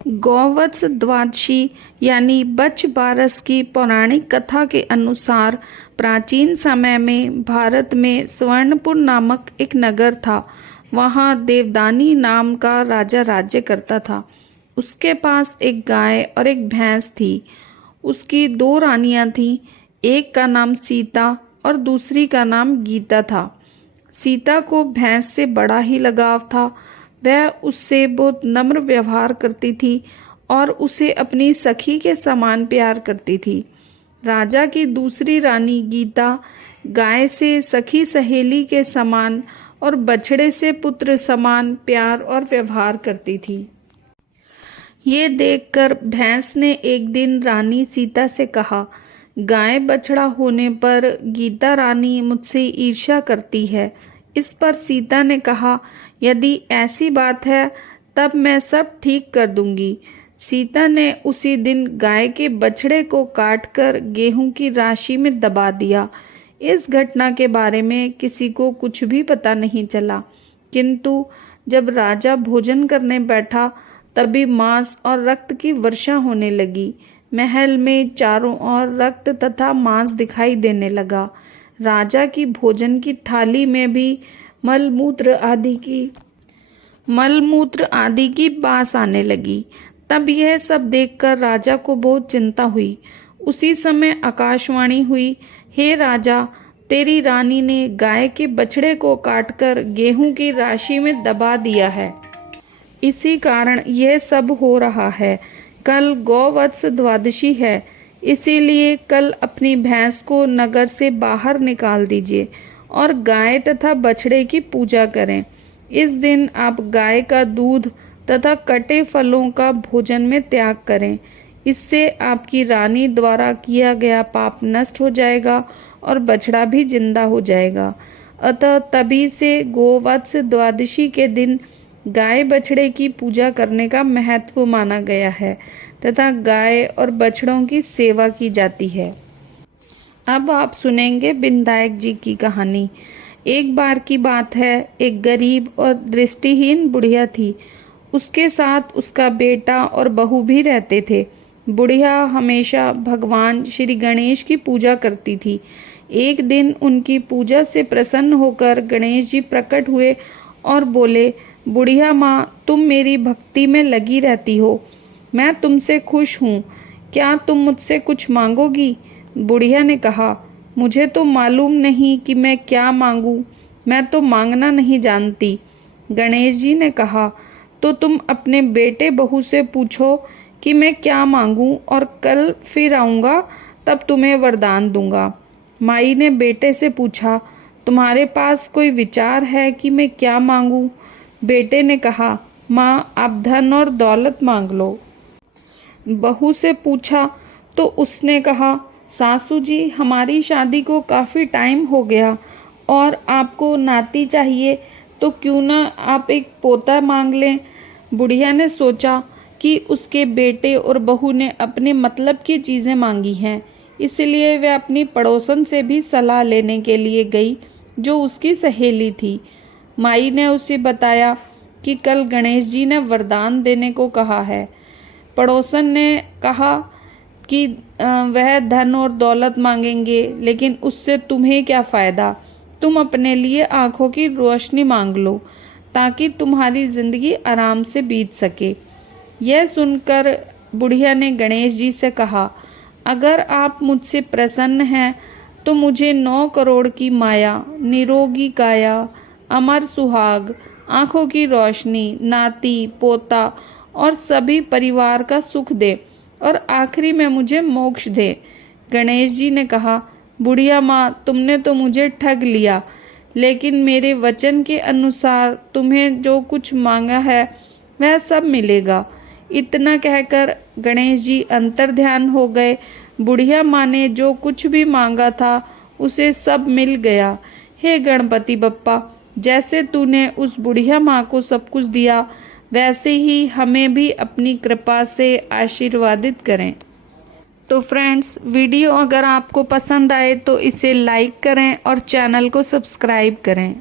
गौवत्स द्वादशी यानी बच बारस की पौराणिक कथा के अनुसार प्राचीन समय में भारत में स्वर्णपुर नामक एक नगर था। वहाँ देवदानी नाम का राजा राज्य करता था। उसके पास एक गाय और एक भैंस थी। उसकी दो रानियां थीं। एक का नाम सीता और दूसरी का नाम गीता था। सीता को भैंस से बड़ा ही लगाव था। वह उससे बहुत नम्र व्यवहार करती थी और उसे अपनी सखी के समान प्यार करती थी। राजा की दूसरी रानी गीता गाय से सखी सहेली के समान और बछड़े से पुत्र समान प्यार और व्यवहार करती थी। ये देखकर भैंस ने एक दिन रानी सीता से कहा, गाय बछड़ा होने पर गीता रानी मुझसे ईर्ष्या करती है। इस पर सीता ने कहा, यदि ऐसी बात है तब मैं सब ठीक कर दूंगी। सीता ने उसी दिन गाय के बछड़े को काटकर गेहूं की राशि में दबा दिया। इस घटना के बारे में किसी को कुछ भी पता नहीं चला, किंतु जब राजा भोजन करने बैठा तभी मांस और रक्त की वर्षा होने लगी। महल में चारों ओर रक्त तथा मांस दिखाई देने लगा। राजा की भोजन की थाली में भी मलमूत्र आदि की बास आने लगी। तब यह सब देखकर राजा को बहुत चिंता हुई। उसी समय आकाशवाणी हुई, हे राजा, तेरी रानी ने गाय के बछड़े को काटकर गेहूं की राशि में दबा दिया है। इसी कारण यह सब हो रहा है। कल गौवत्स द्वादशी है, इसीलिए कल अपनी भैंस को नगर से बाहर निकाल दीजिए और गाय तथा बछड़े की पूजा करें। इस दिन आप गाय का दूध तथा कटे फलों का भोजन में त्याग करें। इससे आपकी रानी द्वारा किया गया पाप नष्ट हो जाएगा और बछड़ा भी जिंदा हो जाएगा। अतः तभी से गोवत्स द्वादशी के दिन गाय बछड़े की पूजा करने का महत्व माना गया है तथा गाय और बछड़ों की सेवा की जाती है। अब आप सुनेंगे विनायक जी की कहानी। एक बार की बात है, एक गरीब और दृष्टिहीन बुढ़िया थी। उसके साथ उसका बेटा और बहू भी रहते थे। बुढ़िया हमेशा भगवान श्री गणेश की पूजा करती थी। एक दिन उनकी पूजा से प्रसन्न होकर गणेश जी प्रकट हुए और बोले, बुढ़िया माँ, तुम मेरी भक्ति में लगी रहती हो, मैं तुमसे खुश हूँ। क्या तुम मुझसे कुछ मांगोगी? बुढ़िया ने कहा, मुझे तो मालूम नहीं कि मैं क्या मांगूं, मैं तो मांगना नहीं जानती। गणेश जी ने कहा, तो तुम अपने बेटे बहू से पूछो कि मैं क्या मांगूं और कल फिर आऊँगा, तब तुम्हें वरदान दूंगा। माई ने बेटे से पूछा, तुम्हारे पास कोई विचार है कि मैं क्या मांगूं? बेटे ने कहा, माँ, आप धन और दौलत मांग लो। बहू से पूछा तो उसने कहा, सासू जी, हमारी शादी को काफ़ी टाइम हो गया और आपको नाती चाहिए, तो क्यों ना आप एक पोता मांग लें। बुढ़िया ने सोचा कि उसके बेटे और बहू ने अपने मतलब की चीज़ें मांगी हैं, इसलिए वह अपनी पड़ोसन से भी सलाह लेने के लिए गई, जो उसकी सहेली थी। माई ने उसे बताया कि कल गणेश जी ने वरदान देने को कहा है। पड़ोसन ने कहा कि वह धन और दौलत मांगेंगे, लेकिन उससे तुम्हें क्या फ़ायदा। तुम अपने लिए आंखों की रोशनी मांग लो, ताकि तुम्हारी ज़िंदगी आराम से बीत सके। यह सुनकर बुढ़िया ने गणेश जी से कहा, अगर आप मुझसे प्रसन्न हैं तो मुझे 9 करोड़ की माया, निरोगी काया, अमर सुहाग, आंखों की रोशनी, नाती, पोता और सभी परिवार का सुख दे और आखिरी में मुझे मोक्ष दे। गणेश जी ने कहा, बुढ़िया माँ, तुमने तो मुझे ठग लिया, लेकिन मेरे वचन के अनुसार तुम्हें जो कुछ मांगा है वह सब मिलेगा। इतना कहकर गणेश जी अंतर्ध्यान हो गए। बुढ़िया माँ ने जो कुछ भी मांगा था उसे सब मिल गया। हे गणपति बप्पा, जैसे तूने उस बुढ़िया माँ को सब कुछ दिया, वैसे ही हमें भी अपनी कृपा से आशीर्वादित करें। तो फ्रेंड्स, वीडियो अगर आपको पसंद आए तो इसे लाइक करें और चैनल को सब्सक्राइब करें।